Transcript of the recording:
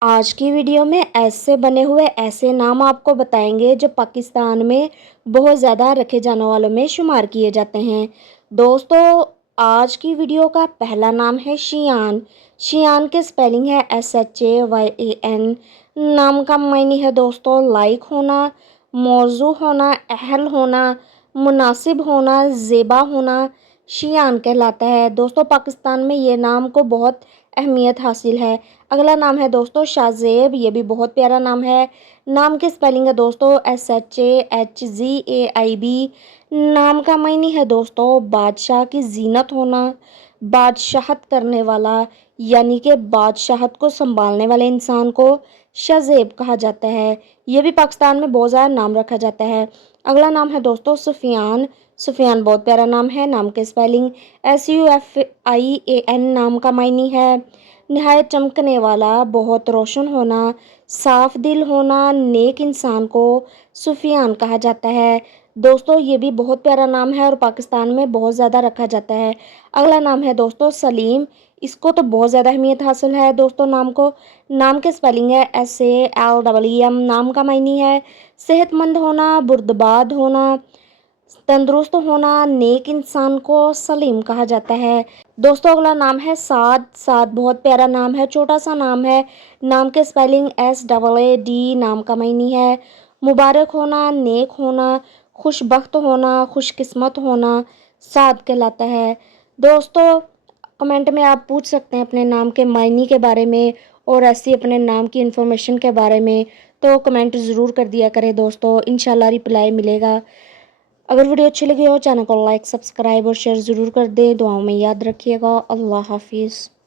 آج کی ویڈیو میں ایسے بنے ہوئے ایسے نام آپ کو بتائیں گے جو پاکستان میں بہت زیادہ رکھے جانے والوں میں شمار کیے جاتے ہیں۔ دوستو، آج کی ویڈیو کا پہلا نام ہے شیان۔ شیان کے سپیلنگ ہے SHAYAN۔ نام کا معنی ہے دوستو لائق ہونا، موزوں ہونا، اہل ہونا، مناسب ہونا، زیبا ہونا شیان کہلاتا ہے۔ دوستو، پاکستان میں یہ نام کو بہت اہمیت حاصل ہے۔ اگلا نام ہے دوستو شاہزیب۔ یہ بھی بہت پیارا نام ہے۔ نام کی سپیلنگ ہے دوستو SHAHZAIB۔ نام کا معنی ہے دوستو بادشاہ کی زینت ہونا، بادشاہت کرنے والا، یعنی کہ بادشاہت کو سنبھالنے والے انسان کو شاہزیب کہا جاتا ہے۔ یہ بھی پاکستان میں بہت زیادہ نام رکھا جاتا ہے۔ اگلا نام ہے دوستو سفیان۔ سفیان بہت پیارا نام ہے۔ نام کے سپیلنگ SUFIAN۔ نام کا معنی ہے نہایت چمکنے والا، بہت روشن ہونا، صاف دل ہونا، نیک انسان کو سفیان کہا جاتا ہے۔ دوستو، یہ بھی بہت پیارا نام ہے اور پاکستان میں بہت زیادہ رکھا جاتا ہے۔ اگلا نام ہے دوستو سلیم۔ اس کو تو بہت زیادہ اہمیت حاصل ہے دوستو نام کو۔ نام کے سپیلنگ ہے SALEM۔ نام کا معنی ہے صحت مند ہونا، بردباد ہونا، تندرست ہونا، نیک انسان کو سلیم کہا جاتا ہے۔ دوستو، اگلا نام ہے سعد۔ سعد بہت پیارا نام ہے، چھوٹا سا نام ہے۔ نام کے سپیلنگ SAAD۔ نام کا معنی ہے مبارک ہونا، نیک ہونا، خوش بخت ہونا، خوش قسمت ہونا سعد کہلاتا ہے۔ دوستو، کمنٹ میں آپ پوچھ سکتے ہیں اپنے نام کے معنی کے بارے میں اور ایسی اپنے نام کی انفارمیشن کے بارے میں، تو کمنٹ ضرور کر دیا کرے دوستو، انشاءاللہ رپلائی ملے گا۔ اگر ویڈیو اچھی لگی ہو چینل کو لائک، سبسکرائب اور شیئر ضرور کر دیں۔ دعاؤں میں یاد رکھیے گا۔ اللہ حافظ۔